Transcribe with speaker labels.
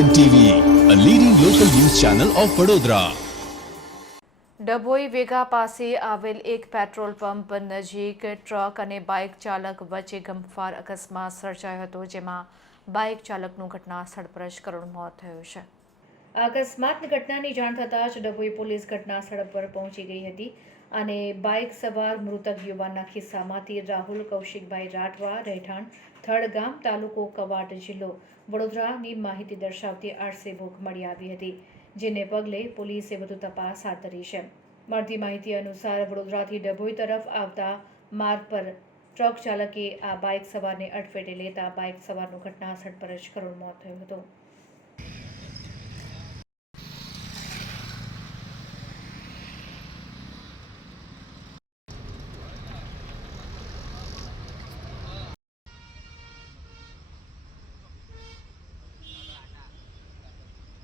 Speaker 1: N TV a leading local news channel of Vadodara
Speaker 2: Dabhoi Vega પાસે આવેલ એક petrol pump નજીક truck અને બાઇક ચાલક વચ્ચે ગમફાર અકસ્માત સર્જાયો હતો, જેમાં બાઇક ચાલકનું ઘટના સ્થળ પર જ કરુણ મોત થયું છે. આ અકસ્માતની ઘટનાની જાણ થતાં જ ડભોઈ પોલીસ ઘટના સ્થળ પર પહોંચી ગઈ હતી અને બાઇક સવાર મૃતક યુવાનના ખિસ્સામાંથી રાહુલ, કૌશિકભાઈ રાઠવા રહેઠાણ, થડ ગામ, તાલુકો કવાટ જિલ્લો વડોદરાની માહિતી દર્શાવતી આરસી બુક મળી આવી હતી, જેને પગલે પોલીસે વધુ તપાસ હાથ ધરી છે. મળતી માહિતી અનુસાર વડોદરાથી ડભોઈ તરફ આવતા માર્ગ પર ટ્રક ચાલકે આ બાઇક સવારને અડફેટે લેતા બાઇક સવારનું ઘટના સ્થળ પર જ કરુણ મોત થયું હતું.